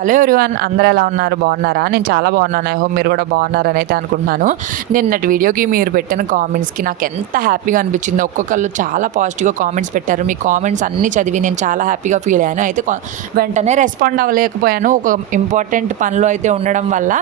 Hello everyone అందరూ ఎలా ఉన్నారు? బాగున్నారా? నేను చాలా బాగున్నాను. ఐ హోప్ మీరు కూడా బాగున్నారని అయితే అనుకుంటున్నాను. నిన్నటి వీడియోకి మీరు పెట్టిన కామెంట్స్కి నాకు ఎంత హ్యాపీగా అనిపించిందో ఒక్కొక్కళ్ళు చాలా పాజిటివ్గా కామెంట్స్ పెట్టారు. మీ కామెంట్స్ అన్నీ చదివి నేను చాలా హ్యాపీగా ఫీల్ అయ్యాను. అయితే వెంటనే రెస్పాండ్ అవ్వలేకపోయాను. ఒక ఇంపార్టెంట్ పనిలో అయితే ఉండడం వల్ల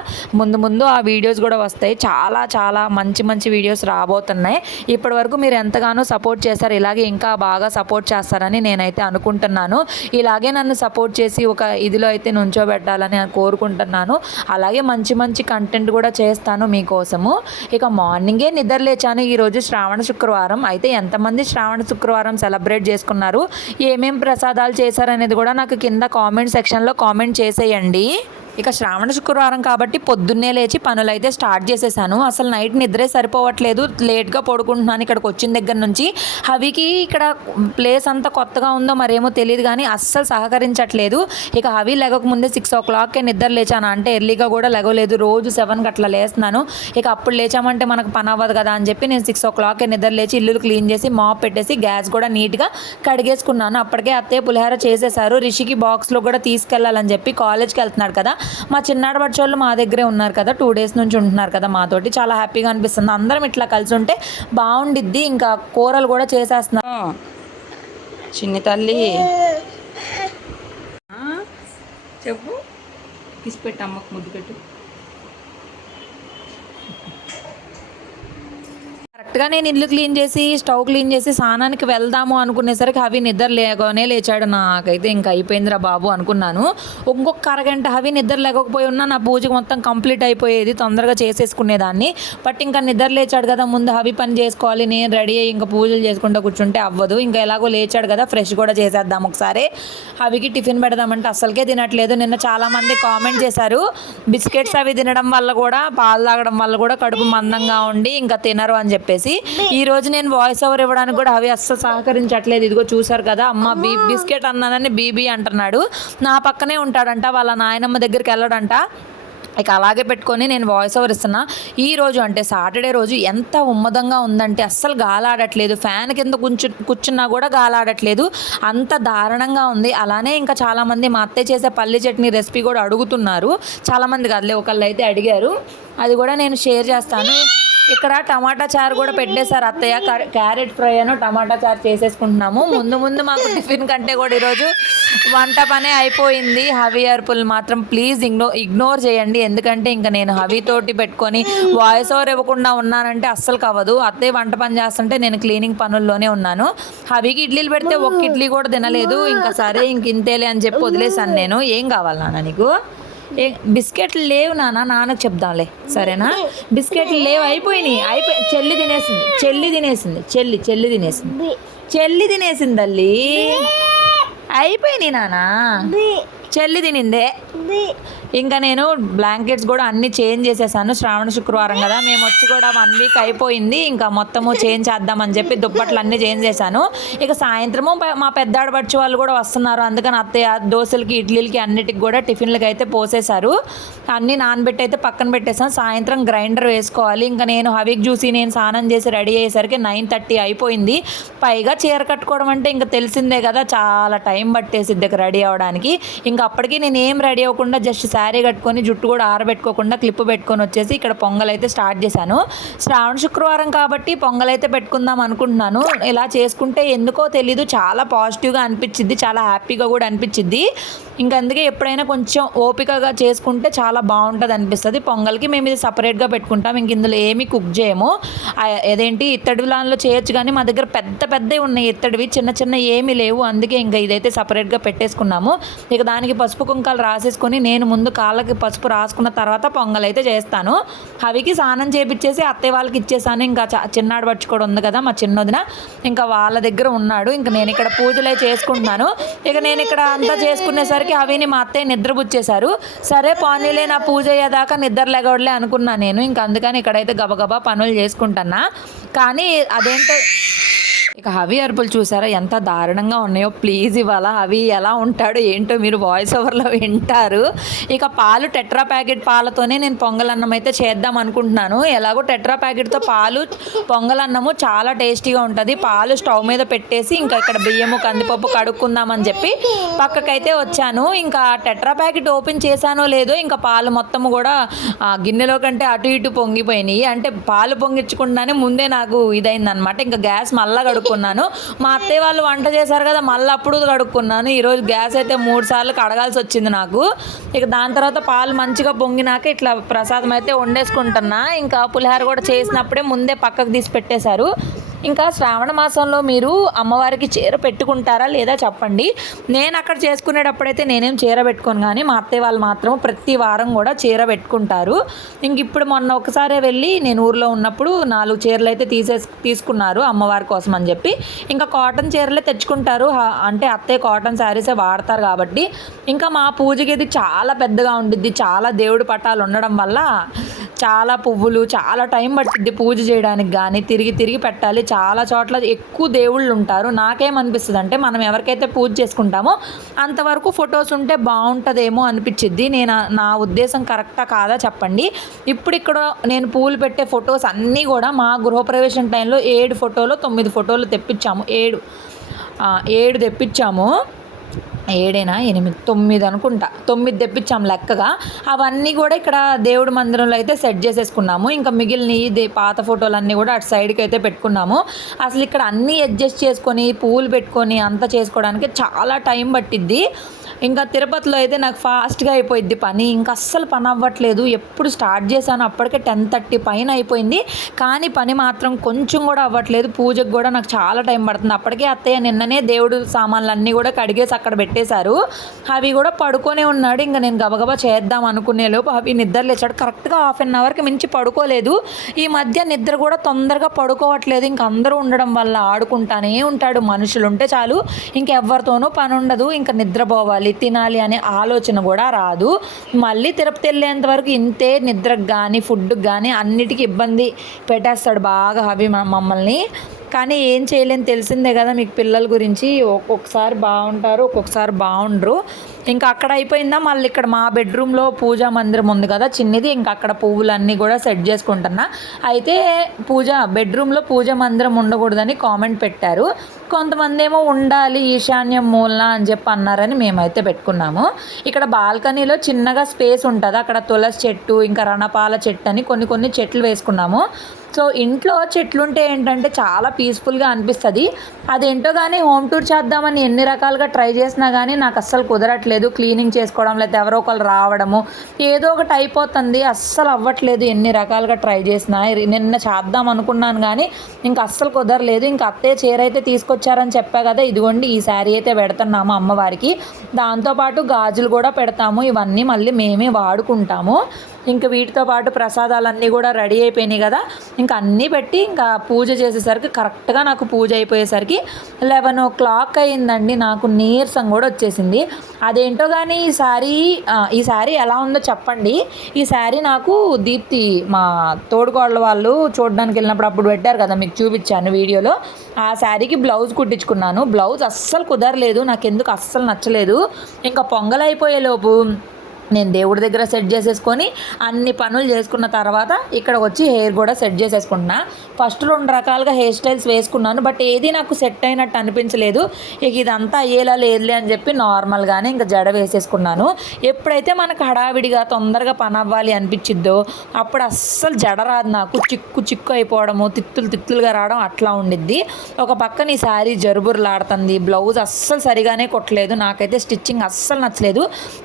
ముందు ముందు ఆ వీడియోస్ కూడా వస్తాయి. చాలా చాలా మంచి మంచి వీడియోస్ రాబోతున్నాయి. ఇప్పటి వరకు మీరు ఎంతగానో సపోర్ట్ చేశారు. ఇలాగే ఇంకా బాగా సపోర్ట్ చేస్తారని నేనైతే అనుకుంటున్నాను. ఇలాగే నన్ను సపోర్ట్ చేసి ఒక ఇదిలో అయితే నుంచో నేను కోరుకుంటున్నాను. అలాగే మంచి మంచి కంటెంట్ కూడా చేస్తాను మీకోసము. ఇక మార్నింగే నిద్ర లేచాను ఈరోజు శ్రావణ శుక్రవారం. అయితే ఎంతమంది శ్రావణ శుక్రవారం సెలబ్రేట్ చేసుకున్నారు? ఏమేం ప్రసాదాలు చేశారనేది కూడా నాకు కింద కామెంట్ సెక్షన్లో కామెంట్ చేసేయండి. ఇక శ్రావణ శుక్రవారం కాబట్టి పొద్దున్నే లేచి పనులు అయితే స్టార్ట్ చేసేసాను. అసలు నైట్ నిద్రే సరిపోవట్లేదు. లేట్గా పడుకుంటున్నాను ఇక్కడికి వచ్చిన దగ్గర నుంచి. హవికి ఇక్కడ ప్లేస్ అంతా కొత్తగా ఉందో మరేమో తెలియదు కానీ అస్సలు సహకరించట్లేదు. ఇక హవి లెగక సిక్స్ ఓ క్లాక్కే నిద్ర లేచాను అంటే ఎర్లీగా కూడా లెగలేదు. రోజు సెవెన్కి అట్లా లేస్తున్నాను. ఇక అప్పుడు లేచామంటే మనకు పని అవ్వదు కదా అని చెప్పి నేను సిక్స్ ఓ క్లాక్కే నిద్ర లేచి ఇల్లు క్లీన్ చేసి మాప్ పెట్టేసి గ్యాస్ కూడా నీట్గా కడిగేసుకున్నాను. అప్పటికే అత్తయ్య పులిహార చేసేసారు. రిషికి బాక్స్లో కూడా తీసుకెళ్ళాలని చెప్పి కాలేజ్కి వెళ్తున్నాడు కదా. మా చిన్నాడు బచ్చోళ్ళు మా దగ్గరే ఉన్నారు కదా టూ డేస్ నుంచి ఉంటున్నారు కదా మాతోటి. చాలా హ్యాపీగా అనిపిస్తుంది. అందరం ఇట్లా కలిసి ఉంటే బాగుండిద్ది. ఇంకా కూరలు కూడా చేసేస్తున్నాను చిన్ని తల్లి. చెప్పు. కిసి పెట్టు అమ్మకు ముద్దు పెట్టు. కరెక్ట్గా నేను ఇల్లు క్లీన్ చేసి స్టవ్ క్లీన్ చేసి స్నానానికి వెళ్దాము అనుకునేసరికి హవి నిద్ర లేకనే లేచాడు. నాకైతే ఇంకా అయిపోయిందిరా బాబు అనుకున్నాను. ఇంకొక అరగంట హవి నిద్ర లేకపోయి ఉన్నా నా పూజ మొత్తం కంప్లీట్ అయిపోయేది. తొందరగా చేసేసుకునేదాన్ని. బట్ ఇంకా నిద్ర లేచాడు కదా ముందు హవి పని చేసుకోవాలి. నేను రెడీ అయ్యి ఇంకా పూజలు చేసుకుంటూ కూర్చుంటే అవ్వదు. ఇంకా ఎలాగో లేచాడు కదా ఫ్రెష్ కూడా చేసేద్దాం ఒకసారి. హవికి టిఫిన్ పెడదామంటే అస్సలకే తినట్లేదు. నిన్న చాలామంది కామెంట్ చేశారు. బిస్కెట్స్ అవి తినడం వల్ల కూడా పాలు తాగడం వల్ల కూడా కడుపు మందంగా ఉండి ఇంకా తినరు అని చెప్పేసి. ఈ రోజు నేను వాయిస్ ఓవర్ ఇవ్వడానికి కూడా అవి అస్సలు సహకరించట్లేదు. ఇదిగో చూసారు కదా అమ్మ బీ బిస్కెట్ అన్నానని బీబీ అంటున్నాడు. నా పక్కనే ఉంటాడంట వాళ్ళ నాయనమ్మ దగ్గరికి వెళ్ళడంట. ఇక అలాగే పెట్టుకొని నేను వాయిస్ ఓవర్ ఇస్తున్నా. ఈ రోజు అంటే సాటర్డే రోజు ఎంత ఉమ్మదంగా ఉందంటే అస్సలు గాలాడట్లేదు. ఫ్యాన్ కింద కూర్చు కూర్చున్నా కూడా గాలాడట్లేదు. అంత దారుణంగా ఉంది. అలానే ఇంకా చాలామంది మా అత్తయ్య చేసే పల్లి చట్నీ రెసిపీ కూడా అడుగుతున్నారు. చాలామంది కాదులే ఒకళ్ళు అయితే అడిగారు. అది కూడా నేను షేర్ చేస్తాను. ఇక్కడ టమాటా చారు కూడా పెట్టేశారు అత్తయ్య. క్యారెట్ ఫ్రై అను టమాటా చారు చేసేసుకుంటున్నాము. ముందు ముందు మాకు టిఫిన్ కంటే కూడా ఈరోజు వంట పనే అయిపోయింది. హవీ అర్పుల్ మాత్రం ప్లీజ్ ఇగ్నో ఇగ్నోర్ చేయండి. ఎందుకంటే ఇంకా నేను హవీ తోటి పెట్టుకొని వాయిస్ ఓవర్ ఇవ్వకుండా ఉన్నానంటే అస్సలు కవ్వదు. అత్తయ్య వంట పని చేస్తుంటే నేను క్లీనింగ్ పనుల్లోనే ఉన్నాను. హవీకి ఇడ్లీలు పెడితే ఒక్క ఇడ్లీ కూడా తినలేదు. ఇంకా సరే ఇంక ఇంతేలే అని చెప్పి వదిలేసాను నేను. ఏం కావాలి నాన్న నీకు? ఏ బిస్కెట్లు లేవు నాన్న నాన్నకు చెప్దాంలే. సరేనా? బిస్కెట్లు లేవు అయిపోయినాయి. అయిపోయి చెల్లి తినేసింది చెల్లి తినేసింది చెల్లి చెల్లి తినేసింది. చెల్లి తినేసింది తల్లి. అయిపోయినాయి నాన్న. చెల్లి తినిందే. ఇంకా నేను బ్లాంకెట్స్ కూడా అన్ని చేంజ్ చేసేసాను. శ్రావణ శుక్రవారం కదా మేము వచ్చి కూడా వన్ వీక్ అయిపోయింది. ఇంకా మొత్తము చేంజ్ చేద్దామని చెప్పి దుప్పట్లు అన్నీ చేంజ్ చేశాను. ఇక సాయంత్రము మా పెద్దాడు బడ్చి వాళ్ళు కూడా వస్తున్నారు. అందుకని అత్తయ్య దోశలకి ఇడ్లీలకి అన్నిటికి కూడా టిఫిన్లకి అయితే పోసేశారు. అన్నీ నానబెట్టి అయితే పక్కన పెట్టేసాను సాయంత్రం గ్రైండర్ వేసుకోవాలి. ఇంకా నేను హవిక్ చూసి నేను స్నానం చేసి రెడీ అయ్యేసరికి నైన్ థర్టీ అయిపోయింది. పైగా చీర కట్టుకోవడం అంటే ఇంకా తెలిసిందే కదా చాలా టైం పట్టేసిద్ది రెడీ అవ్వడానికి. ఇంకా అప్పటికి నేను ఏం రెడీ అవ్వకుండా జస్ట్ శారీ కట్టుకొని జుట్టు కూడా ఆరబెట్టుకోకుండా క్లిప్ పెట్టుకొని వచ్చేసి ఇక్కడ పొంగల్ అయితే స్టార్ట్ చేశాను. శ్రావణ శుక్రవారం కాబట్టి పొంగల్ అయితే పెట్టుకుందాం అనుకుంటున్నాను. ఇలా చేసుకుంటే ఎందుకో తెలీదు చాలా పాజిటివ్గా అనిపించింది చాలా హ్యాపీగా కూడా అనిపించింది ఇంకా అందుకే ఎప్పుడైనా కొంచెం ఓపికగా చేసుకుంటే చాలా బాగుంటుంది అనిపిస్తుంది. పొంగల్కి మేము ఇది సపరేట్గా పెట్టుకుంటాం ఇంక ఇందులో ఏమీ కుక్ చేయము. ఏదేంటి ఇత్తడి లాన్లో చేయొచ్చు కానీ మా దగ్గర పెద్ద పెద్దవి ఉన్నాయి ఇత్తడివి చిన్న చిన్న ఏమీ లేవు. అందుకే ఇంకా ఇదైతే సపరేట్గా పెట్టేసుకున్నాము. ఇక దానికి పసుపు కుంకాలు రాసేసుకొని నేను ముందు కాళ్ళకి పసుపు రాసుకున్న తర్వాత పొంగల్ అయితే చేస్తాను. హవికి స్నానం చేపించేసి అత్తయ్య వాళ్ళకి ఇచ్చేసాను. ఇంకా చిన్నాడు పట్టుకోవడం కూడా ఉంది కదా మా చిన్నదిన. ఇంకా వాళ్ళ దగ్గర ఉన్నాడు. ఇంకా నేను ఇక్కడ పూజలే చేసుకుంటున్నాను. ఇక నేను ఇక్కడ అంతా చేసుకునేసరికి హవిని మా అత్తయ్య నిద్రపుచ్చేశారు. సరే పానీలే నా పూజ అయ్యేదాకా నిద్ర లేగవడలే అనుకున్నాను నేను. ఇంకా అందుకని ఇక్కడైతే గబగబా పనులు చేసుకుంటున్నా. కానీ అదేంటో ఇక హవి అరుపులు చూసారా? ఎంత దారుణంగా ఉన్నాయో. ప్లీజ్ ఇవాళ హవి ఎలా ఉంటాడో ఏంటో మీరు వాయిస్ ఓవర్లో వింటారు. ఇక పాలు టెట్రా ప్యాకెట్ పాలతోనే నేను పొంగలన్నం అయితే చేద్దాం అనుకుంటున్నాను. ఎలాగో టెట్రా ప్యాకెట్తో పాలు పొంగలన్నము చాలా టేస్టీగా ఉంటుంది. పాలు స్టవ్ మీద పెట్టేసి ఇంకా ఇక్కడ బియ్యము కందిపప్పు కడుక్కుందామని చెప్పి పక్కకైతే వచ్చాను. ఇంకా టెట్రా ప్యాకెట్ ఓపెన్ చేశానో లేదో ఇంకా పాలు మొత్తం కూడా గిన్నెలో కంటే అటు ఇటు పొంగిపోయినాయి. అంటే పాలు పొంగించకుండానే ముందే నాకు ఇదైందనమాట ఇంకా గ్యాస్ మళ్ళా కడుక్కున్నాను. మా అత్తయ్య వాళ్ళు వంట చేశారు కదా మళ్ళీ అప్పుడు కడుక్కున్నాను. ఈరోజు గ్యాస్ అయితే మూడు సార్లు కడగాల్సి వచ్చింది నాకు. ఇక దాని తర్వాత పాలు మంచిగా పొంగినాక ఇట్లా ప్రసాదం అయితే వండేసుకుంటున్నా. ఇంకా పులిహార కూడా చేసినప్పుడే ముందే పక్కకు తీసి పెట్టేశారు. ఇంకా శ్రావణ మాసంలో మీరు అమ్మవారికి చీర పెట్టుకుంటారా లేదా చెప్పండి. నేను అక్కడ చేసుకునేటప్పుడైతే నేనేం చీర పెట్టుకోను కానీ మా అత్తయ్య వాళ్ళు మాత్రం ప్రతి వారం కూడా చీర పెట్టుకుంటారు. ఇంక ఇప్పుడు మొన్న ఒకసారే వెళ్ళి నేను ఊర్లో ఉన్నప్పుడు నాలుగు చీరలు అయితే తీసేసి తీసుకున్నారు అమ్మవారి కోసం అని చెప్పి. ఇంకా కాటన్ చీరలే తెచ్చుకుంటారు. అంటే అత్తయ్య కాటన్ శారీసే వాడతారు కాబట్టి. ఇంకా మా పూజకి ఇది చాలా పెద్దగా ఉండిద్ది. చాలా దేవుడి పటాలు ఉండడం వల్ల చాలా పువ్వులు చాలా టైం పట్టిద్ది పూజ చేయడానికి కానీ తిరిగి తిరిగి పెట్టాలి. చాలా చోట్ల ఎక్కువ దేవుళ్ళు ఉంటారు. నాకేమనిపిస్తుంది అంటే మనం ఎవరికైతే పూజ చేసుకుంటామో అంతవరకు ఫొటోస్ ఉంటే బాగుంటుందేమో అనిపించిద్ది నేను నా ఉద్దేశం కరెక్టా కాదా చెప్పండి. ఇప్పుడు ఇక్కడ నేను పూలు పెట్టే ఫొటోస్ అన్నీ కూడా మా గృహప్రవేశం టైంలో ఏడు ఫోటోలు తొమ్మిది ఫోటోలు తెప్పించాము. ఏడు. ఏడు తెప్పించాము. ఏడేనా? ఎనిమిది. తొమ్మిది అనుకుంటా. తొమ్మిది తెప్పించాం లెక్కగా. అవన్నీ కూడా ఇక్కడ దేవుడి మందిరంలో అయితే సెట్ చేసేసుకున్నాము. ఇంకా మిగిలిన దే పాత ఫోటోలన్నీ కూడా అటు సైడ్కి అయితే పెట్టుకున్నాము. అసలు ఇక్కడ అన్నీ అడ్జస్ట్ చేసుకొని పూలు పెట్టుకొని అంతా చేసుకోవడానికి చాలా టైం పట్టిద్ది. ఇంకా తిరుపతిలో అయితే నాకు ఫాస్ట్గా అయిపోయింది పని. ఇంకా అస్సలు పని అవ్వట్లేదు. ఎప్పుడు స్టార్ట్ చేశాను అప్పటికే టెన్ థర్టీ పైన అయిపోయింది. కానీ పని మాత్రం కొంచెం కూడా అవ్వట్లేదు. పూజకు కూడా నాకు చాలా టైం పడుతుంది. అప్పటికే అత్తయ్య నిన్ననే దేవుడు సామాన్లు అన్నీ కూడా కడిగేసి అక్కడ పెట్టేశారు. అవి కూడా పడుకొనే ఉన్నాడు. ఇంకా నేను గబగబా చేద్దాం అనుకునే లోపు అవి నిద్ర లేచాడు. కరెక్ట్గా హాఫ్ అన్ అవర్కి మించి పడుకోలేదు. ఈ మధ్య నిద్ర కూడా తొందరగా పడుకోవట్లేదు. ఇంక అందరూ ఉండడం వల్ల ఆడుకుంటానే ఉంటాడు. మనుషులు ఉంటే చాలు. ఇంకెవ్వరితోనూ పని ఉండదు ఇంకా నిద్రపోవాలి. తినాలి అనే ఆలోచన కూడా రాదు. మళ్ళీ తిరుపతి వెళ్ళేంత వరకు ఇంతే నిద్రకు కానీ ఫుడ్కి కానీ అన్నిటికీ ఇబ్బంది పెట్టేస్తాడు బాగా హవి మమ్మల్ని. కానీ ఏం చేయలేని తెలిసిందే కదా మీకు పిల్లల గురించి. ఒక్కొక్కసారి బాగుంటారు ఒక్కొక్కసారి బాగుండరు. ఇంకా అక్కడ అయిపోయిందా? మళ్ళీ ఇక్కడ మా బెడ్రూమ్లో పూజా మందిరం ఉంది కదా చిన్నది. ఇంకా అక్కడ పువ్వులన్నీ కూడా సెట్ చేసుకుంటున్నా. అయితే పూజ బెడ్రూమ్లో పూజ మందిరం ఉండకూడదని కామెంట్ పెట్టారు. కొంతమంది ఏమో ఉండాలి ఈశాన్యం మూలన అని చెప్పి అన్నారని మేమైతే పెట్టుకున్నాము. ఇక్కడ బాల్కనీలో చిన్నగా స్పేస్ ఉంటుంది. అక్కడ తులసి చెట్టు ఇంకా రణపాల చెట్టు అని కొన్ని కొన్ని చెట్లు వేసుకున్నాము. సో ఇంట్లో చెట్లు ఉంటే ఏంటంటే చాలా పీస్ఫుల్గా అనిపిస్తుంది. అదేంటో కానీ హోమ్ టూర్ చేద్దామని ఎన్ని రకాలుగా ట్రై చేసినా కానీ నాకు అస్సలు కుదరట్లేదు క్లీనింగ్ చేసుకోవడం లేకపోతే ఎవరో ఒకరు రావడము. ఏదో ఒకటి అయిపోతుంది అస్సలు అవ్వట్లేదు ఎన్ని రకాలుగా ట్రై చేసినా. నిన్న చేద్దాం అనుకున్నాను కానీ ఇంకా అస్సలు కుదరలేదు. ఇంకా అత్తయ్య చీర అయితే తీసుకొచ్చారని చెప్పా కదా ఇదిగోండి ఈ శారీ అయితే పెడుతున్నాము అమ్మవారికి. దాంతోపాటు గాజులు కూడా పెడతాము. ఇవన్నీ మళ్ళీ మేమే వాడుకుంటాము. ఇంకా వీటితో పాటు ప్రసాదాలన్నీ కూడా రెడీ అయిపోయినాయి కదా. ఇంకా అన్నీ పెట్టి ఇంకా పూజ చేసేసరికి కరెక్ట్గా నాకు పూజ అయిపోయేసరికి లెవెన్ ఓ క్లాక్ అయిందండి నాకు నీరసం కూడా వచ్చేసింది. అదేంటో కానీ ఈ శారీ ఈ శారీ ఎలా ఉందో చెప్పండి. ఈ శారీ నాకు దీప్తి మా తోడుకోళ్ళ వాళ్ళు చూడడానికి వెళ్ళినప్పుడు అప్పుడు పెట్టారు కదా మీకు చూపించాను వీడియోలో. ఆ శారీకి బ్లౌజ్ కుట్టించుకున్నాను. బ్లౌజ్ అస్సలు కుదరలేదు. నాకు ఎందుకు అస్సలు నచ్చలేదు. ఇంకా పొంగల్ అయిపోయేలోపు నేను దేవుడి దగ్గర సెట్ చేసేసుకొని అన్ని పనులు చేసుకున్న తర్వాత ఇక్కడ వచ్చి హెయిర్ కూడా సెట్ చేసేసుకుంటున్నా. ఫస్ట్ రెండు రకాలుగా హెయిర్ స్టైల్స్ వేసుకున్నాను బట్ ఏది నాకు సెట్ అయినట్టు అనిపించలేదు. ఇక ఇదంతా అయ్యేలా లేదులే అని చెప్పి నార్మల్గానే ఇంకా జడ వేసేసుకున్నాను. ఎప్పుడైతే మనకు హడావిడిగా తొందరగా పని అవ్వాలి అనిపించిద్దో అప్పుడు అస్సలు జడ రాదు నాకు. చిక్కు చిక్కు అయిపోవడము తిత్తులు తిత్తులుగా రావడం అట్లా ఉండిద్ది. ఒక పక్కన ఈ శారీ జరుబురులాడుతుంది బ్లౌజ్ అస్సలు సరిగానే కొట్టలేదు నాకైతే స్టిచ్చింగ్ అస్సలు నచ్చలేదు.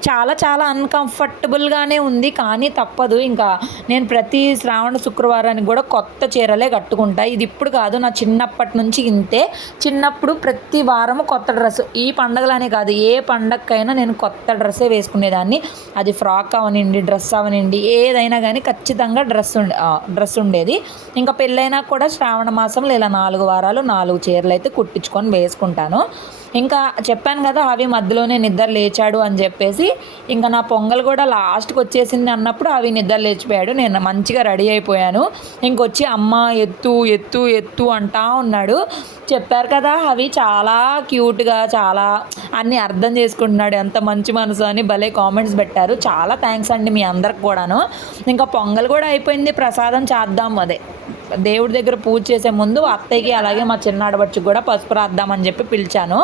చాలా చాలా అన్ అన్కంఫర్టబుల్గానే ఉంది కానీ తప్పదు. ఇంకా నేను ప్రతి శ్రావణ శుక్రవారానికి కూడా కొత్త చీరలే కట్టుకుంటా. ఇది ఇప్పుడు కాదు నా చిన్నప్పటి నుంచి ఇంతే. చిన్నప్పుడు ప్రతి వారము కొత్త డ్రెస్. ఈ పండగలనే కాదు ఏ పండగకైనా నేను కొత్త డ్రెస్సే వేసుకునేదాన్ని. అది ఫ్రాక్ అవనండి డ్రెస్ అవనండి ఏదైనా కానీ ఖచ్చితంగా డ్రెస్ ఉండే డ్రెస్ ఉండేది. ఇంకా పెళ్ళైనా కూడా శ్రావణ మాసంలో ఇలా నాలుగు వారాలు నాలుగు చీరలు అయితే కుట్టించుకొని వేసుకుంటాను. ఇంకా చెప్పాను కదా అవి మధ్యలోనే నిద్ర లేచాడు అని చెప్పేసి ఇంకా నా పొంగల్ కూడా లాస్ట్కి వచ్చేసింది అన్నప్పుడు అవి నిద్ర లేచిపోయాడు. నేను మంచిగా రెడీ అయిపోయాను. ఇంకొచ్చి అమ్మ ఎత్తు ఎత్తు ఎత్తు అంటా ఉన్నాడు. చెప్పారు కదా అవి చాలా క్యూట్గా చాలా అన్నీ అర్థం చేసుకుంటున్నాడు. ఎంత మంచి మనసు అని భలే కామెంట్స్ పెట్టారు. చాలా థ్యాంక్స్ అండి మీ అందరికి కూడాను. ఇంకా పొంగల్ కూడా అయిపోయింది. ప్రసాదం చేద్దాం అదే. దేవుడి దగ్గర పూజ చేసే ముందు అత్తయ్యకి అలాగే మా చిన్న ఆడబడుచుకి కూడా పసుపు రాద్దామని చెప్పి పిలిచాను.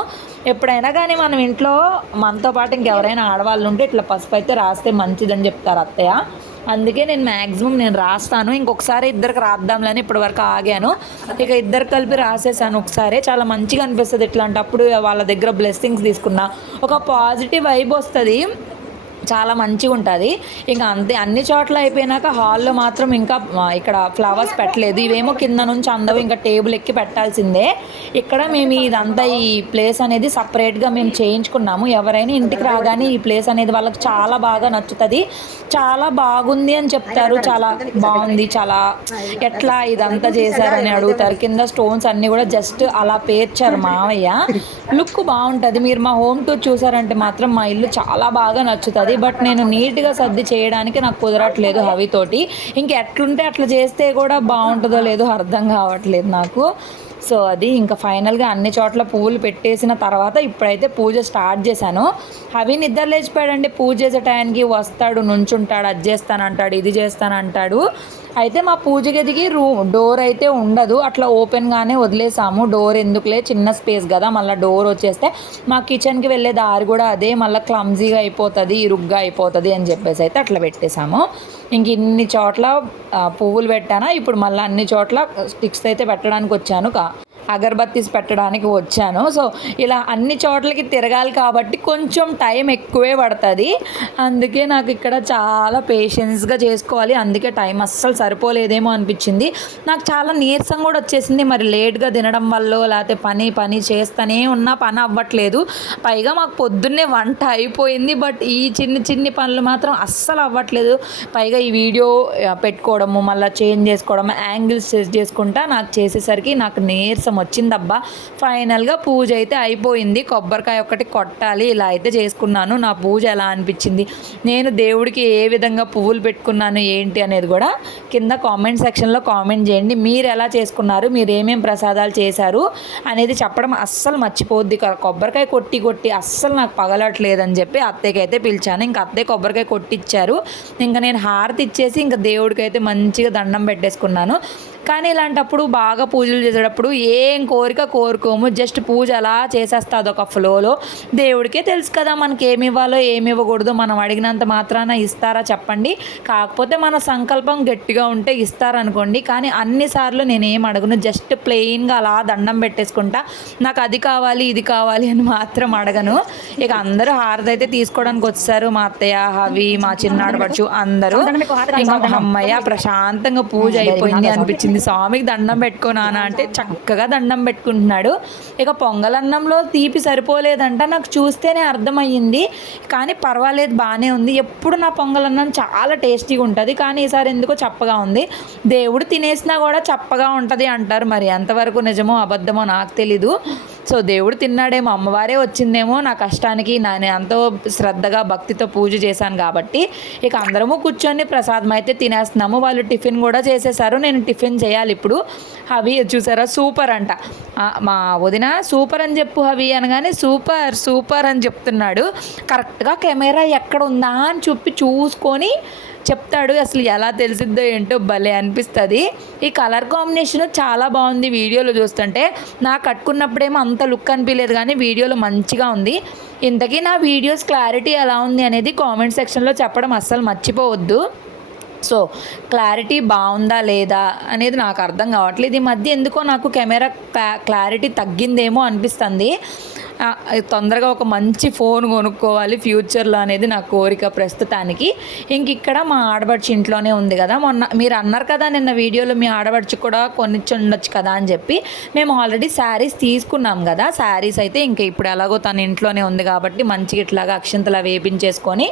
ఎప్పుడైనా కానీ మనం ఇంట్లో మనతో పాటు ఇంకెవరైనా ఆడవాళ్ళు ఉంటే ఇట్లా పసుపు అయితే రాస్తే మంచిదని చెప్తారు అత్తయ్య. అందుకే నేను మ్యాక్సిమం నేను రాస్తాను. ఇంకొకసారి ఇద్దరికి రాద్దాంలని ఇప్పటి వరకు ఆగాను. ఇక ఇద్దరు కలిపి రాసేసాను ఒకసారి. చాలా మంచిగా అనిపిస్తుంది ఇట్లాంటప్పుడు వాళ్ళ దగ్గర బ్లెస్సింగ్స్ తీసుకున్నా. ఒక పాజిటివ్ వైబ్ వస్తుంది. చాలా మంచిగా ఉంటుంది. ఇంకా అంతే అన్ని చోట్ల అయిపోయినాక హాల్లో మాత్రం ఇంకా ఇక్కడ ఫ్లవర్స్ పెట్టలేదు. ఇవేమో కింద నుంచి అందవు ఇంకా టేబుల్ ఎక్కి పెట్టాల్సిందే. ఇక్కడ మేము ఇదంతా ఈ ప్లేస్ అనేది సపరేట్గా మేము చేయించుకున్నాము. ఎవరైనా ఇంటికి రాగానే ఈ ప్లేస్ అనేది వాళ్ళకి చాలా బాగా నచ్చుతుంది. చాలా బాగుంది అని చెప్తారు. చాలా బాగుంది. చాలా ఎట్లా ఇదంతా చేశారని అడుగుతారు. కింద స్టోన్స్ అన్నీ కూడా జస్ట్ అలా పేర్చారు మావయ్య. లుక్ బాగుంటుంది. మీరు మా హోమ్ టూర్ చూసారంటే మాత్రం మా ఇల్లు చాలా బాగా నచ్చుతుంది. బట్ నేను నీట్గా సర్ది చేయడానికి నాకు కుదరట్లేదు హవితోటి. ఇంక ఎట్లుంటే అట్లా చేస్తే కూడా బాగుంటుందో లేదో అర్థం కావట్లేదు నాకు. సో అది ఇంకా ఫైనల్గా అన్ని చోట్ల పువ్వులు పెట్టేసిన తర్వాత ఇప్పుడైతే పూజ స్టార్ట్ చేశాను. అవి నిద్ర లేచిపోయాడండి. పూజ చేసే టైంకి వస్తాడు నుంచుంటాడు అది చేస్తానంటాడు ఇది చేస్తానంటాడు. అయితే మా పూజ గదికి రూ డోర్ అయితే ఉండదు. అట్లా ఓపెన్గానే వదిలేసాము. డోర్ ఎందుకులే? చిన్న స్పేస్ కదా. మళ్ళీ డోర్ వచ్చేస్తే మా కిచెన్కి వెళ్ళే దారి కూడా అదే. మళ్ళీ క్లమ్జీగా అయిపోతుంది ఇరుగ్గా అయిపోతుంది అని చెప్పేసి అయితే అట్లా పెట్టేశాము. ఇంక ఇన్ని చోట్ల పువ్వులు పెట్టానా? ఇప్పుడు మళ్ళీ అన్ని చోట్ల స్టిక్స్ అయితే పెట్టడానికి వచ్చాను కా అగరబత్తీస్ పెట్టడానికి వచ్చాను. సో ఇలా అన్ని చోట్లకి తిరగాలి కాబట్టి కొంచెం టైం ఎక్కువే పడుతుంది. అందుకే నాకు ఇక్కడ చాలా పేషెన్స్గా చేసుకోవాలి. అందుకే టైం అస్సలు సరిపోలేదేమో అనిపించింది. నాకు చాలా నీరసం కూడా వచ్చేసింది. మరి లేట్గా తినడం వల్ల లేకపోతే పని పని చేస్తూనే ఉన్నా పని అవ్వట్లేదు. పైగా మాకు పొద్దున్నే వంట అయిపోయింది. బట్ ఈ చిన్న చిన్ని పనులు మాత్రం అస్సలు అవ్వట్లేదు. పైగా ఈ వీడియో పెట్టుకోవడము మళ్ళీ చేంజ్ చేసుకోవడం యాంగిల్స్ చేసుకుంటా నాకు చేసేసరికి నాకు నీరసం వచ్చిందబ్బా. ఫైనల్గా పూజ అయితే అయిపోయింది. కొబ్బరికాయ ఒకటి కొట్టాలి. ఇలా అయితే చేసుకున్నాను. నా పూజ ఎలా అనిపించింది? నేను దేవుడికి ఏ విధంగా పువ్వులు పెట్టుకున్నాను? ఏంటి అనేది కూడా కింద కామెంట్ సెక్షన్లో కామెంట్ చేయండి. మీరు ఎలా చేసుకున్నారు? మీరు ఏమేమి ప్రసాదాలు చేశారు? అనేది చెప్పడం అస్సలు మర్చిపోద్ది కొబ్బరికాయ కొట్టి కొట్టి అస్సలు నాకు పగలట్లేదని చెప్పి అత్తయ్యకి అయితే పిలిచాను. ఇంకా అత్తయ్య కొబ్బరికాయ కొట్టిచ్చారు. ఇంకా నేను హారతి ఇచ్చేసి ఇంకా దేవుడికి అయితే మంచిగా దండం పెట్టేసుకున్నాను. కానీ ఇలాంటప్పుడు బాగా పూజలు చేసేటప్పుడు ఏం కోరిక కోరుకోము. జస్ట్ పూజ అలా చేసేస్తా అదొక ఫ్లోలో. దేవుడికే తెలుసు కదా మనకి ఏమి ఇవ్వాలో ఏమి ఇవ్వకూడదు. మనం అడిగినంత మాత్రాన ఇస్తారా చెప్పండి. కాకపోతే మన సంకల్పం గట్టిగా ఉంటే ఇస్తారనుకోండి. కానీ అన్నిసార్లు నేను ఏం అడగను. జస్ట్ ప్లెయిన్గా అలా దండం పెట్టేసుకుంటా. నాకు అది కావాలి ఇది కావాలి అని మాత్రం అడగను. ఇక అందరూ హారతి అయితే తీసుకోవడానికి వచ్చారు. మా అత్తయ్య హవి మా చిన్నాడపడుచు అందరూ ఇంకా అమ్మయ్య ప్రశాంతంగా పూజ అయిపోయింది అనిపించింది. స్వామికి దండం పెట్టుకున్నానా అంటే చక్కగా దండం పెట్టుకుంటున్నాడు. ఇక పొంగలన్నంలో తీపి సరిపోలేదంట. నాకు చూస్తేనే అర్థమయ్యింది. కానీ పర్వాలేదు బాగానే ఉంది. ఎప్పుడు నా పొంగలన్నం చాలా టేస్టీగా ఉంటుంది. కానీ ఈసారి ఎందుకో చప్పగా ఉంది. దేవుడు తినేసినా కూడా చప్పగా ఉంటుంది అంటారు. మరి ఎంతవరకు నిజమో అబద్ధమో నాకు తెలీదు. సో దేవుడు తిన్నాడేమో అమ్మవారే వచ్చిందేమో నా కష్టానికి నేను ఎంతో శ్రద్ధగా భక్తితో పూజ చేశాను కాబట్టి ఇక అందరము కూర్చొని ప్రసాదం అయితే తినేస్తున్నాము. వాళ్ళు టిఫిన్ కూడా చేసేసారు నేను టిఫిన్ చేయాలి ఇప్పుడు. అవి చూసారా? సూపర్ అంట. మా వదిన సూపర్ అని చెప్పు అవి అనగానే సూపర్ సూపర్ అని చెప్తున్నాడు. కరెక్ట్గా కెమెరా ఎక్కడ ఉందా అని చెప్పి చూసుకొని చెప్తాడు అసలు ఎలా తెలిసిద్దో ఏంటో భలే అనిపిస్తుంది. ఈ కలర్ కాంబినేషన్ చాలా బాగుంది వీడియోలో చూస్తుంటే. నాకు కట్టుకున్నప్పుడేమో అంత లుక్ అనిపించలేదు కానీ వీడియోలో మంచిగా ఉంది. ఇంతకీ నా వీడియోస్ క్లారిటీ ఎలా ఉంది అనేది కామెంట్ సెక్షన్లో చెప్పడం అస్సలు మర్చిపోవద్దు. సో క్లారిటీ బాగుందా లేదా అనేది నాకు అర్థం కావట్లేదు. ఈ మధ్య ఎందుకో నాకు కెమెరా క్లారిటీ తగ్గిందేమో అనిపిస్తుంది. తొందరగా ఒక మంచి ఫోన్ కొనుక్కోవాలి ఫ్యూచర్లో అనేది నా కోరిక ప్రస్తుతానికి. ఇంక ఇక్కడ మా ఆడబడిచి ఇంట్లోనే ఉంది కదా. మొన్న మీరు అన్నారు కదా నిన్న వీడియోలో మీ ఆడబడిచి కూడా కొనిచ్చి ఉండొచ్చు కదా అని చెప్పి. మేము ఆల్రెడీ శారీస్ తీసుకున్నాం కదా. శారీస్ అయితే ఇంక ఇప్పుడు ఎలాగో తన ఇంట్లోనే ఉంది కాబట్టి మంచిగా ఇట్లాగా అక్షంతలా వేపించేసుకొని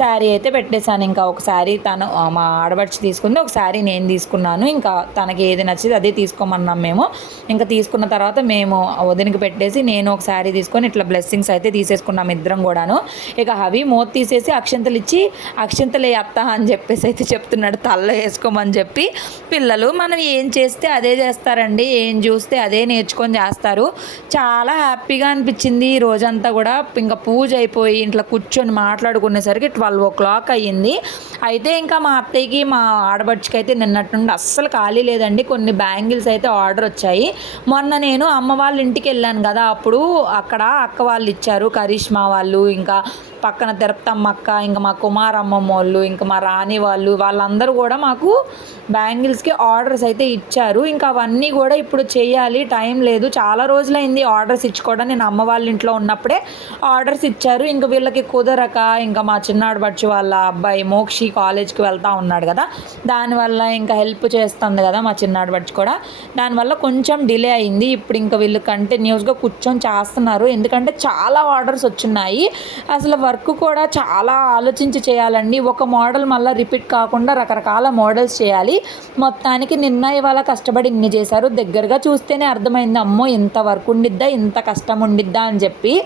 శారీ అయితే పెట్టేశాను. ఇంకా ఒక శారీ తను మా ఆడబడిచి తీసుకుంది. ఒక శారీ నేను తీసుకున్నాను. ఇంకా తనకి ఏది నచ్చింది అదే తీసుకోమన్నాం మేము. ఇంకా తీసుకున్న తర్వాత మేము వదినకి పెట్టేసి నేను ఒక శారీ తీసుకున్నాను తీసుకొని ఇట్లా బ్లెస్సింగ్స్ అయితే తీసేసుకున్నాం ఇద్దరం కూడాను. ఇక హవి మూత తీసేసి అక్షంతలు ఇచ్చి అక్షంతలే అత్త అని చెప్పేసి అయితే చెప్తున్నాడు తల్ల వేసుకోమని చెప్పి. పిల్లలు మనం ఏం చేస్తే అదే చేస్తారండి ఏం చూస్తే అదే నేర్చుకొని చేస్తారు. చాలా హ్యాపీగా అనిపించింది ఈ రోజంతా కూడా. ఇంకా పూజ అయిపోయి ఇంట్లో కూర్చొని మాట్లాడుకునేసరికి ట్వెల్వ్ ఓ క్లాక్ అయ్యింది. అయితే ఇంకా మా అత్తయ్యకి మా ఆడబడుచుకి అయితే నిన్నటి నుండి అస్సలు ఖాళీ లేదండి. కొన్ని బ్యాంగిల్స్ అయితే ఆర్డర్ వచ్చాయి. మొన్న నేను అమ్మ వాళ్ళ ఇంటికి వెళ్ళాను కదా అప్పుడు అక్కడ అక్కడ అక్క వాళ్ళు ఇచ్చారు కరిష్మా వాళ్ళు ఇంకా పక్కన తిరుపతమ్మ అక్క ఇంకా మా కుమారమ్మమ్మ వాళ్ళు ఇంకా మా రాణి వాళ్ళు వాళ్ళందరూ కూడా మాకు బ్యాంగిల్స్కి ఆర్డర్స్ అయితే ఇచ్చారు. ఇంకా అవన్నీ కూడా ఇప్పుడు చేయాలి టైం లేదు. చాలా రోజులైంది ఆర్డర్స్ ఇచ్చుకోవడం. నేను అమ్మ వాళ్ళ ఇంట్లో ఉన్నప్పుడే ఆర్డర్స్ ఇచ్చారు. ఇంకా వీళ్ళకి కుదరక ఇంకా మా చిన్నాడు బడ్చి వాళ్ళ అబ్బాయి మోక్షి కాలేజ్కి వెళ్తా ఉన్నాడు కదా. దానివల్ల ఇంకా హెల్ప్ చేస్తుంది కదా మా చిన్నాడు బడ్చి కూడా. దానివల్ల కొంచెం డిలే అయింది. ఇప్పుడు ఇంకా వీళ్ళు కంటిన్యూస్గా కూర్చొని చేస్తున్నారు. ఎందుకంటే చాలా ఆర్డర్స్ వచ్చున్నాయి. అసలు వర్క్ కూడా చాలా ఆలోచించి చేయాలండి. ఒక మోడల్ మళ్ళీ రిపీట్ కాకుండా రకరకాల మోడల్స్ చేయాలి. మొత్తానికి నిన్న ఇవాళ కష్టపడి ఇన్ని చేశారు. దగ్గరగా చూస్తేనే అర్థమైంది అమ్మో ఇంత వర్క్ ఉండిద్దా ఇంత కష్టం ఉండిద్దా అని చెప్పి.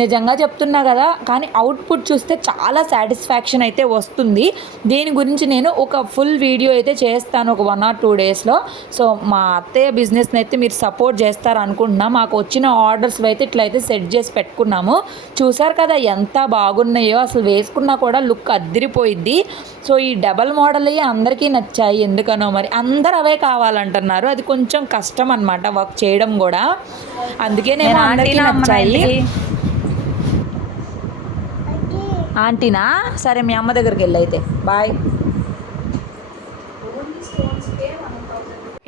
నిజంగా చెప్తున్నా కదా కానీ అవుట్పుట్ చూస్తే చాలా సాటిస్ఫాక్షన్ అయితే వస్తుంది. దీని గురించి నేను ఒక ఫుల్ వీడియో అయితే చేస్తాను ఒక వన్ ఆర్ టూ డేస్లో సో మా అత్తయ్య బిజినెస్ని అయితే మీరు సపోర్ట్ చేస్తారు అనుకుంటున్నా. మాకు వచ్చిన ఆర్డర్స్ అయితే ఇట్లయితే సెట్ చేసి పెట్టుకున్నాము. చూసారు కదా ఎంత బాగున్నాయో అసలు వేసుకున్నా కూడా లుక్ అద్దరిపోయిద్ది సో ఈ డబల్ మోడల్ అయ్యి అందరికీ నచ్చాయి. ఎందుకనో మరి అందరు అవే కావాలంటున్నారు. అది కొంచెం కష్టం అనమాట వర్క్ చేయడం కూడా. అందుకే నేను అందరికీ నచ్చాయి. ఆంటీనా? సరే మీ అమ్మ దగ్గరికి వెళ్ళి అయితే. బాయ్.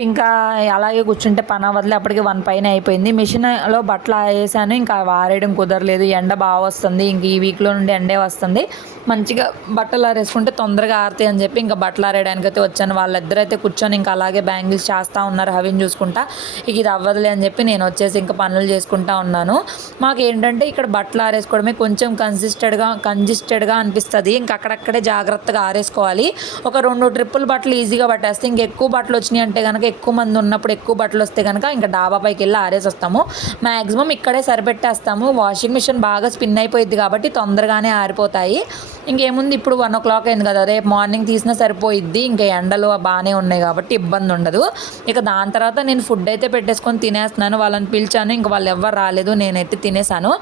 ఇంకా అలాగే కూర్చుంటే పని అవ్వదులే అప్పటికి వన్ పైన అయిపోయింది. మిషన్లో బట్టలు వేసాను ఇంకా వారేయడం కుదరలేదు. ఎండ బాగా వస్తుంది ఇంక ఈ వీక్లో నుండి ఎండే వస్తుంది. మంచిగా బట్టలు ఆరేసుకుంటే తొందరగా ఆరుతాయి అని చెప్పి ఇంకా బట్టలు ఆరేయడానికి అయితే వచ్చాను. వాళ్ళిద్దరైతే కూర్చొని ఇంకా అలాగే బ్యాంగిల్స్ చేస్తూ ఉన్నారు హవిని చూసుకుంటా. ఇక ఇది అవ్వదులే అని చెప్పి నేను వచ్చేసి ఇంకా పనులు చేసుకుంటా ఉన్నాను. మాకు ఏంటంటే ఇక్కడ బట్టలు ఆరేసుకోవడమే కొంచెం కన్సిస్టెడ్గా కంజిస్టెడ్గా అనిపిస్తుంది. ఇంకా అక్కడక్కడే జాగ్రత్తగా ఆరేసుకోవాలి. ఒక రెండు ట్రిప్పులు బట్టలు ఈజీగా పట్టేస్తే ఇంక ఎక్కువ బట్టలు వచ్చినాయి అంటే కనుక ఎక్కువ మంది ఉన్నప్పుడు ఎక్కువ బట్టలు వస్తే కనుక ఇంకా డాబా పైకి వెళ్ళి ఆరేసి వస్తాము. మ్యాక్సిమం ఇక్కడే సరిపెట్టేస్తాము. వాషింగ్ మిషన్ బాగా స్పిన్ అయిపోయింది కాబట్టి తొందరగానే ఆరిపోతాయి. ఇంకేముంది? ఇప్పుడు వన్ ఓ క్లాక్ అయింది కదా. రేపు మార్నింగ్ తీసినా సరిపోయిద్ది. ఇంకా ఎండలు బాగానే ఉన్నాయి కాబట్టి ఇబ్బంది ఉండదు. ఇక దాని తర్వాత నేను ఫుడ్ అయితే పెట్టేసుకొని తినేస్తున్నాను. వాళ్ళని పిలిచాను. ఇంకా వాళ్ళు ఎవ్వరు రాలేదు. నేనైతే తినేసాను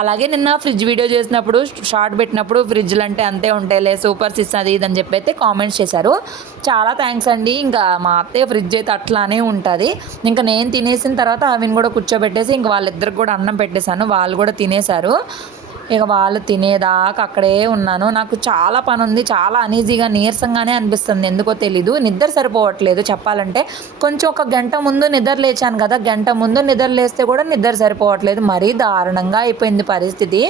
అలాగే నిన్న ఫ్రిడ్జ్ వీడియో చేసినప్పుడు షార్ట్ పెట్టినప్పుడు ఫ్రిడ్జ్లు అంటే అంతే ఉంటాయిలే. సూపర్ సిస్ అది ఇది అని చెప్పి అయితే కామెంట్స్ చేశారు. చాలా థ్యాంక్స్ అండి. ఇంకా మా అత్తయ్య ఫ్రిడ్జ్ అయితే అట్లానే ఉంటుంది. ఇంకా నేను తినేసిన తర్వాత ఆమెను కూడా కూర్చోబెట్టేసి ఇంక వాళ్ళిద్దరికి కూడా అన్నం పెట్టేశాను. వాళ్ళు కూడా తినేశారు. ఇక వాళ్ళు తినేదాకా అక్కడే ఉన్నాను. నాకు చాలా పని ఉంది చాలా అనీజీగా నీరసంగానే అనిపిస్తుంది. ఎందుకో తెలీదు. నిద్ర సరిపోవట్లేదు చెప్పాలంటే. కొంచెం ఒక గంట ముందు నిద్ర లేచాను కదా. గంట ముందు నిద్ర లేస్తే కూడా నిద్ర సరిపోవట్లేదు. మరీ దారుణంగా అయిపోయింది పరిస్థితి.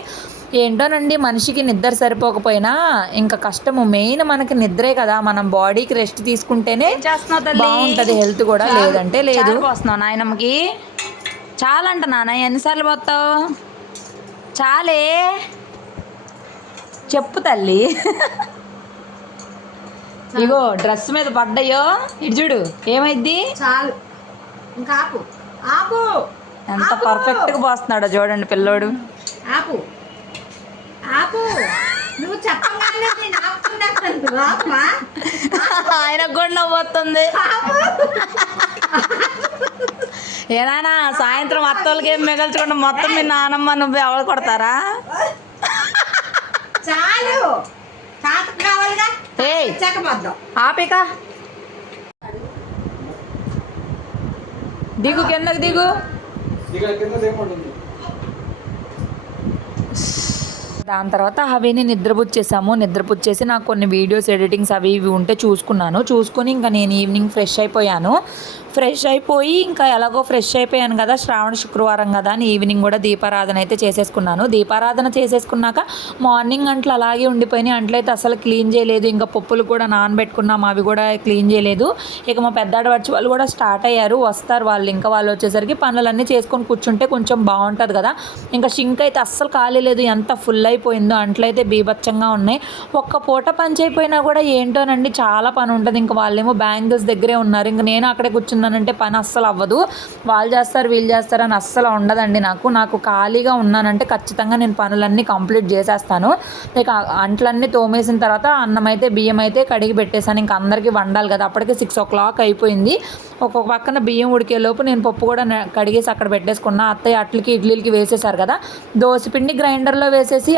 ఏంటోనండి మనిషికి నిద్ర సరిపోకపోయినా ఇంకా కష్టము మెయిన్ మనకి నిద్రే కదా మనం బాడీకి రెస్ట్ తీసుకుంటేనే బాగుంటుంది హెల్త్ కూడా లేదంటే లేదు. పోస్తున్నావు నాయనమ్మకి. చాలా అంట నాన్న ఎన్నిసార్లు పోతావు? చాలే. చెప్పు తల్లి. ఇగో డ్రెస్ మీద పడ్డాయో? ఇటు చూడు ఏమైద్ది? చాలు. ఇంకా ఆపు. ఆపు. ఎంత పర్ఫెక్ట్గా పోస్తున్నాడో చూడండి పిల్లోడు. ఆపు. ఆపు నువ్వు చెప్పగానే నేను ఆపుతున్నాను ఆపమా ఆయనకు కూడా నవ్వుతుంది ఆపు ఏనానా సాయంత్రం అత్తోళ్ళకి ఏం మిగల్చకుండా మొత్తం మీ నానమ్మ నువ్వు ఎవరు కొడతారా? చాలు. కావాలిగా? ఆపిక. దిగు కిందకి దిగు. దాని తర్వాత అవిని నిద్రపుచ్చేసాము. నిద్రపుచ్చేసి నాకు కొన్ని వీడియోస్ ఎడిటింగ్స్ అవి ఇవి ఉంటే చూసుకున్నాను. చూసుకొని ఇంకా నేను ఈవినింగ్ ఫ్రెష్ అయిపోయాను. ఫ్రెష్ అయిపోయి ఇంకా ఎలాగో ఫ్రెష్ అయిపోయాను కదా శ్రావణ శుక్రవారం కదా అని ఈవినింగ్ కూడా దీపారాధన అయితే చేసేసుకున్నాను. దీపారాధన చేసేసుకున్నాక మార్నింగ్ అంట్లు అలాగే ఉండిపోయినాయి. అంట్లయితే అసలు క్లీన్ చేయలేదు. ఇంకా పప్పులు కూడా నానబెట్టుకున్నాము అవి కూడా క్లీన్ చేయలేదు. ఇక మా పెద్దాడ వచ్చి వాళ్ళు కూడా స్టార్ట్ అయ్యారు. వస్తారు వాళ్ళు. ఇంకా వాళ్ళు వచ్చేసరికి పనులన్నీ చేసుకొని కూర్చుంటే కొంచెం బాగుంటుంది కదా. ఇంకా షింక్ అయితే అస్సలు ఖాళీ లేదు. ఎంత ఫుల్ అయిపోయిందో. అంట్లయితే బీభత్సంగా ఉన్నాయి. ఒక్క పూట పంచైపోయినా కూడా ఏంటోనండి చాలా పని ఉంటుంది. ఇంకా వాళ్ళేమో బ్యాంగిల్స్ దగ్గరే ఉన్నారు. ఇంకా నేను అక్కడే కూర్చున్నాను కూర్చున్నానంటే పని అస్సలు అవ్వదు. వాళ్ళు చేస్తారు వీళ్ళు చేస్తారు అని అస్సలు ఉండదండి నాకు. నాకు ఖాళీగా ఉన్నానంటే ఖచ్చితంగా నేను పనులన్నీ కంప్లీట్ చేసేస్తాను. ఇక అంట్లన్నీ తోమేసిన తర్వాత అన్నం అయితే బియ్యం అయితే కడిగి పెట్టేశాను. ఇంకా అందరికీ వండాలి కదా. అప్పటికే సిక్స్ ఓ క్లాక్ అయిపోయింది. ఒక్కొక్క పక్కన బియ్యం ఉడికే లోపు నేను పప్పు కూడా కడిగేసి అక్కడ పెట్టేసుకున్నా. అత్తయ్య అట్లకి ఇడ్లీలకి వేసేసారు కదా. దోశ పిండి గ్రైండర్లో వేసేసి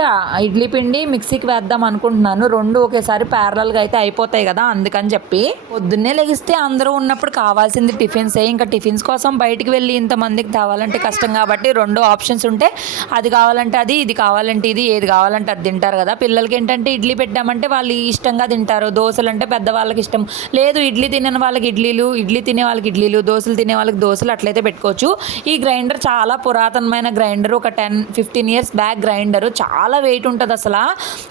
ఇడ్లీ పిండి మిక్సీకి వేద్దాం అనుకుంటున్నాను. రెండు ఒకేసారి ప్యారలల్గా అయితే అయిపోతాయి కదా అందుకని చెప్పి. పొద్దున్నే లెగిస్తే అందరూ ఉన్నప్పుడు కావాల్సింది టిఫిన్సే. ఇంకా టిఫిన్స్ కోసం బయటికి వెళ్ళి ఇంతమందికి తేవాలంటే కష్టం కాబట్టి రెండు ఆప్షన్స్ ఉంటే అది కావాలంటే అది ఇది కావాలంటే ఇది ఏది కావాలంటే అది తింటారు కదా. పిల్లలకి ఏంటంటే ఇడ్లీ పెట్టామంటే వాళ్ళు ఇష్టంగా తింటారు. దోశలు అంటే పెద్దవాళ్ళకి ఇష్టం. లేదు ఇడ్లీ తినని వాళ్ళకి ఇడ్లీలు ఇడ్లీ తినే వాళ్ళకి ఇడ్లీలు దోశలు తినే వాళ్ళకి దోశలు అట్లయితే పెట్టుకోవచ్చు. ఈ గ్రైండర్ చాలా పురాతనమైన గ్రైండర్ ఒక ten fifteen years back grinder. చాలా వెయిట్ ఉంటుంది అసలు.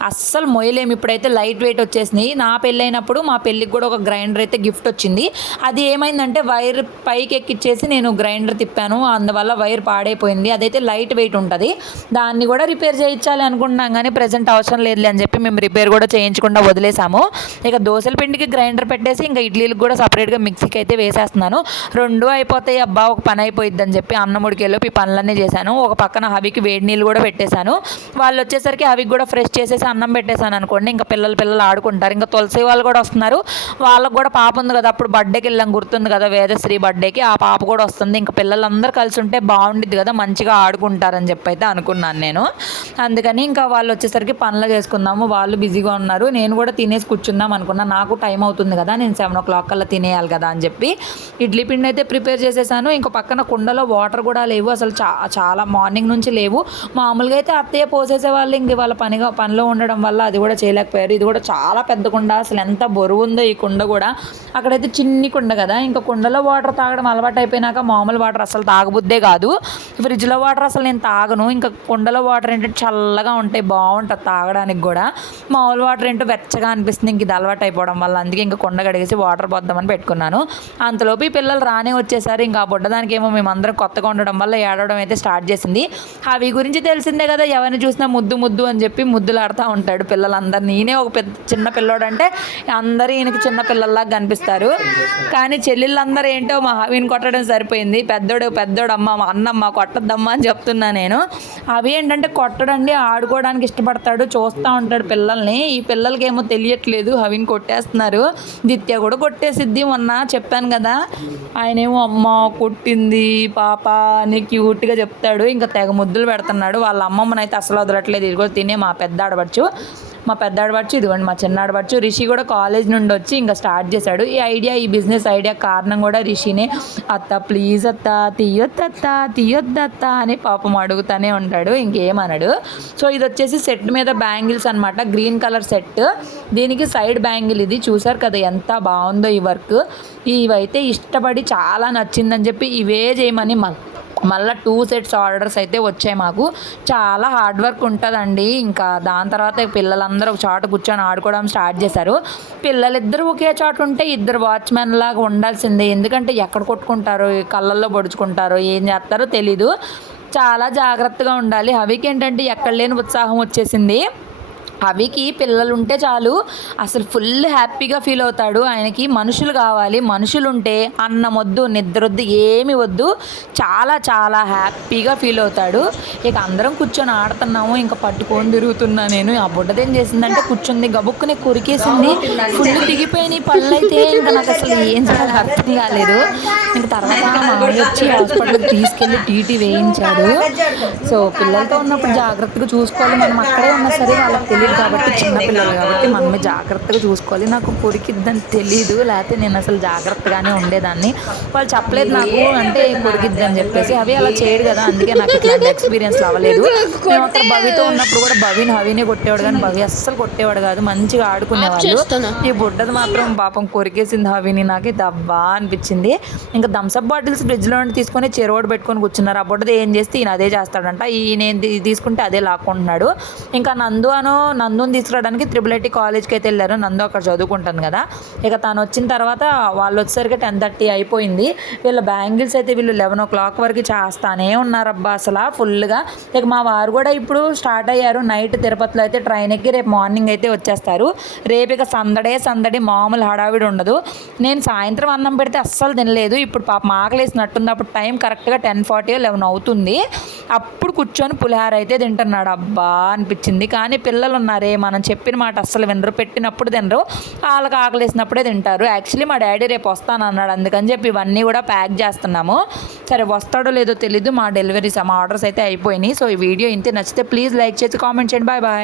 అస్సలు మొయ్యలేము ఇప్పుడైతే లైట్ వెయిట్ వచ్చేసినాయి. నా పెళ్ళైనప్పుడు మా పెళ్ళికి కూడా ఒక గ్రైండర్ అయితే గిఫ్ట్ వచ్చింది. అది ఏమైందంటే వైర్ పైకి ఎక్కిచ్చేసి నేను గ్రైండర్ తిప్పాను. అందువల్ల వైర్ పాడైపోయింది. అదైతే లైట్ వెయిట్ ఉంటుంది. దాన్ని కూడా రిపేర్ చేయించాలి అనుకుంటున్నాం కానీ ప్రజెంట్ అవసరం లేదులే అని చెప్పి మేము రిపేర్ కూడా చేయించకుండా వదిలేసాము. ఇక దోశల పిండికి గ్రైండర్ పెట్టేసి ఇంకా ఇడ్లీలకు కూడా సపరేట్గా మిక్సీకి అయితే వేసేస్తున్నాను. రెండు అయిపోతాయి అబ్బా ఒక పని అయిపోయిద్ది అని చెప్పి అన్నం ఉడికేలోపు ఈ పనులన్నీ చేశాను. ఒక పక్కన హవికి వేడి నీళ్ళు కూడా పెట్టేశాను. వాళ్ళు వచ్చేసరికి హవికి కూడా ఫ్రెష్ చేసేసి అన్నం పెట్టేశాను అనుకోండి. ఇంకా పిల్లలు పిల్లలు ఆడుకుంటారు. ఇంకా తులసి వాళ్ళు కూడా వస్తున్నారు. వాళ్ళకు కూడా పాప ఉంది కదా అప్పుడు బర్త్డేకి వెళ్ళాం గుర్తుంది కదా వేదశ్రీ బర్త్డేకి ఆ పాప కూడా వస్తుంది. ఇంకా పిల్లలందరూ కలిసి ఉంటే బాగుండిద్ది కదా మంచిగా ఆడుకుంటారని చెప్పి అయితే అనుకున్నాను నేను. అందుకని ఇంకా వాళ్ళు వచ్చేసరికి పనులు చేసుకుందాము వాళ్ళు బిజీగా ఉన్నారు. నేను కూడా తినేసి కూర్చుందాం అనుకున్నా. నాకు టైం అవుతుంది కదా నేను సెవెన్ ఓ క్లాక్ కల్లా తినేయాలి కదా అని చెప్పి ఇడ్లీ పిండి అయితే ప్రిపేర్ చేసేసాను. ఇంకో పక్కన కుండలో వాటర్ కూడా లేవు అసలు చా చాలా మార్నింగ్ నుంచి లేవు. మామూలుగా అయితే అత్తయ్య పోసేసే వాళ్ళు ఇంక వాళ్ళ పనిగా పనిలో ఉండడం వల్ల అది కూడా చేయలేకపోయారు. ఇది కూడా చాలా పెద్ద కుండ అసలు ఎంత బరువు ఉందో ఈ కుండ కూడా. అక్కడైతే చిన్ని కుండ కదా ఇంకా కుండలో వాటర్ తాగడం అలవాటు అయిపోయినాక మామూలు వాటర్ అసలు తాగబుద్దే కాదు. ఫ్రిడ్జ్లో వాటర్ అసలు నేను తాగను. ఇంకా కుండలో వాటర్ ఏంటంటే చల్లగా ఉంటాయి బాగుంటుంది తాగడానికి కూడా. మామూలు వాటర్ ఏంటో వెచ్చగా అనిపిస్తుంది ఇంక ఇది అలవాటు అయిపోవడం వల్ల. అందుకే ఇంకా కుండ కడిగేసి వాటర్ పోద్దామని పెట్టుకున్నాను. అంతలోపు ఈ పిల్లలు రానే వచ్చేసారు. ఇంకా ఆ బుడ్డదానికి ఏమో మేమందరం కొత్తగా ఉండడం వల్ల ఏడవడం అయితే స్టార్ట్ చేసింది. అవి గురించి తెలిసిందే కదా ఎవరిని చూసినా ముద్దు ముద్దు అని చెప్పి ముద్దులాడుతూ ఉంటాడు పిల్లలందరూ. నేనే ఒక పెద్ద చిన్న పిల్లోడంటే అందరూ ఈయనకి చిన్న పిల్లల్లాగా కనిపిస్తారు. కానీ చెల్లెళ్ళందరూ ఏంటో మా హవిని కొట్టడం సరిపోయింది. పెద్దోడు పెద్దోడు అమ్మ మా అన్నమ్మ కొట్టద్దమ్మా అని చెప్తున్నా నేను. అవి ఏంటంటే కొట్టడండి ఆడుకోవడానికి ఇష్టపడతాడు చూస్తూ ఉంటాడు పిల్లల్ని. ఈ పిల్లలకి ఏమో తెలియట్లేదు హవిని కొట్టేస్తున్నారు. దిత్య కూడా కొట్టేసిద్ది మొన్న చెప్పాను కదా. ఆయన ఏమో అమ్మ కొట్టింది పాప అని క్యూట్గా చెప్తాడు. ఇంకా తెగ ముద్దులు పెడుతున్నాడు. వాళ్ళ అమ్మమ్మనైతే అసలు వదలట్లేదు. ఇది కూడా తినే మా పెద్ద ఆడవచ్చు మా పెద్ద ఆడవచ్చు ఇదిగోండి మా చిన్న ఆడవచ్చు రిషి కూడా కాలేజ్ నుండి వచ్చి ఇంకా స్టార్ట్ చేశాడు. ఈ ఐడియా ఈ బిజినెస్ ఐడియా కారణం కూడా రిషినే అత్త ప్లీజ్ అత్త తీయొద్దత్త తీయొద్దత్త అని పాపం అడుగుతానే ఉంటాడు ఇంకేమనడు. సో ఇది వచ్చేసి సెట్ మీద బ్యాంగిల్స్ అనమాట గ్రీన్ కలర్ సెట్. దీనికి సైడ్ బ్యాంగిల్ ఇది చూసారు కదా ఎంత బాగుందో ఈ వర్క్. ఇవైతే ఇష్టపడి చాలా నచ్చిందని చెప్పి ఇవే చేయమని మా మళ్ళీ టూ సెట్స్ ఆర్డర్స్ అయితే వచ్చాయి మాకు. చాలా హార్డ్ వర్క్ ఉంటుందండి. ఇంకా దాని తర్వాత పిల్లలందరూ ఒక చోట కూర్చొని ఆడుకోవడం స్టార్ట్ చేశారు. పిల్లలిద్దరూ ఒకే చోట ఉంటే ఇద్దరు వాచ్మెన్ లాగా ఉండాల్సిందే. ఎందుకంటే ఎక్కడ కొట్టుకుంటారో కళ్ళల్లో పొడుచుకుంటారో ఏం చేస్తారో తెలీదు. చాలా జాగ్రత్తగా ఉండాలి. హవికి ఏంటంటే ఎక్కడ లేని ఉత్సాహం వచ్చేసింది. అవికి పిల్లలు ఉంటే చాలు. అసలు ఫుల్ హ్యాపీగా ఫీల్ అవుతాడు. ఆయనకి మనుషులు కావాలి. మనుషులు ఉంటే అన్నం వద్దు నిద్ర వద్దు ఏమి వద్దు. చాలా చాలా హ్యాపీగా ఫీల్ అవుతాడు. ఇక అందరం కూర్చొని ఆడుతున్నాము. ఇంకా పట్టుకొని తిరుగుతున్నా నేను. ఆ బుడ్డదేం చేసిందంటే కూర్చుంది గబుక్కునే కొరికేసింది. ఫుల్ దిగిపోయినాయి పళ్ళు అయితే ఇంకా నాకు అసలు ఏం చేయాలి అర్థం కాలేదు. ఇంక తర్వాత వచ్చి హాస్పిటల్కి తీసుకెళ్ళి టీటీ వేయించాడు. సో పిల్లలతో ఉన్నప్పుడు జాగ్రత్తగా చూసుకోవాలి. మనం అక్కడే ఉన్నా సరే వాళ్ళకి తెలియదు. కాబట్టి చిన్న పిల్లలు కాబట్టి మనమే జాగ్రత్తగా చూసుకోవాలి. నాకు కొరికిద్దని తెలియదు లేకపోతే నేను అసలు జాగ్రత్తగానే ఉండేదాన్ని. వాళ్ళు చెప్పలేదు నాకు అంటే కొరికిద్ది అని చెప్పేసి. అవి అలా చేయడు కదా. అందుకే నాకు ఇట్లాంటి ఎక్స్పీరియన్స్ అవ్వలేదు మేము అక్కడ భవితో ఉన్నప్పుడు కూడా భవిని హవినే కొట్టేవాడు కానీ భవి అస్సలు కొట్టేవాడు కాదు. మంచిగా ఆడుకునేవాళ్ళు ఈ బుడ్డది మాత్రం పాపం కొరికేసింది హవిని. నాకు దబ్బా అనిపించింది. ఇంకా థమ్స్అప్ బాటిల్స్ ఫ్రిడ్జ్లో నుండి తీసుకొని చెరువుడు పెట్టుకొని కూర్చున్నారు. ఆ బుడ్డది ఏం చేస్తే ఈయన అదే చేస్తాడంట. ఈయన తీసుకుంటే అదే లాక్కుంటున్నాడు. ఇంకా నందు అను నందుని తీసుకురావడానికి త్రిబుల్ ఐటీ కాలేజ్కి అయితే వెళ్ళారు. నందు అక్కడ చదువుకుంటాను కదా. ఇక తను వచ్చిన తర్వాత వాళ్ళు వచ్చేసరికి టెన్ థర్టీ అయిపోయింది. వీళ్ళ బ్యాంగిల్స్ అయితే వీళ్ళు లెవెన్ ఓ క్లాక్ వరకు చేస్తానే ఉన్నారబ్బా అసలు ఫుల్గా ఇక మా వారు కూడా ఇప్పుడు స్టార్ట్ అయ్యారు. నైట్ తిరుపతిలో అయితే ట్రైన్ ఎక్కి రేపు మార్నింగ్ అయితే వచ్చేస్తారు. రేపు ఇక సందడే సందడి మామూలు హడావిడి ఉండదు. నేను సాయంత్రం అన్నం పెడితే అస్సలు తినలేదు. ఇప్పుడు పాప ఆకలేసినట్టుంది. అప్పుడు టైం కరెక్ట్గా టెన్ ఫార్టీ లెవెన్ అవుతుంది. అప్పుడు కూర్చొని పులిహార అయితే తింటున్నాడు అబ్బా అనిపించింది. కానీ పిల్లలు ఉన్నారే మనం చెప్పిన మాట అస్సలు వినరు. పెట్టినప్పుడు తినరు. వాళ్ళకి ఆకలేసినప్పుడే తింటారు. యాక్చువల్లీ మా డాడీ రేపు వస్తాను అన్నాడు. అందుకని చెప్పి ఇవన్నీ కూడా ప్యాక్ చేస్తున్నాము. సరే వస్తాడో లేదో తెలీదు. మా డెలివరీస్ మా ఆర్డర్స్ అయితే అయిపోయినాయి. సో ఈ వీడియో ఇంతే నచ్చితే ప్లీజ్ లైక్ చేసి కామెంట్ చేయండి. Bye bye.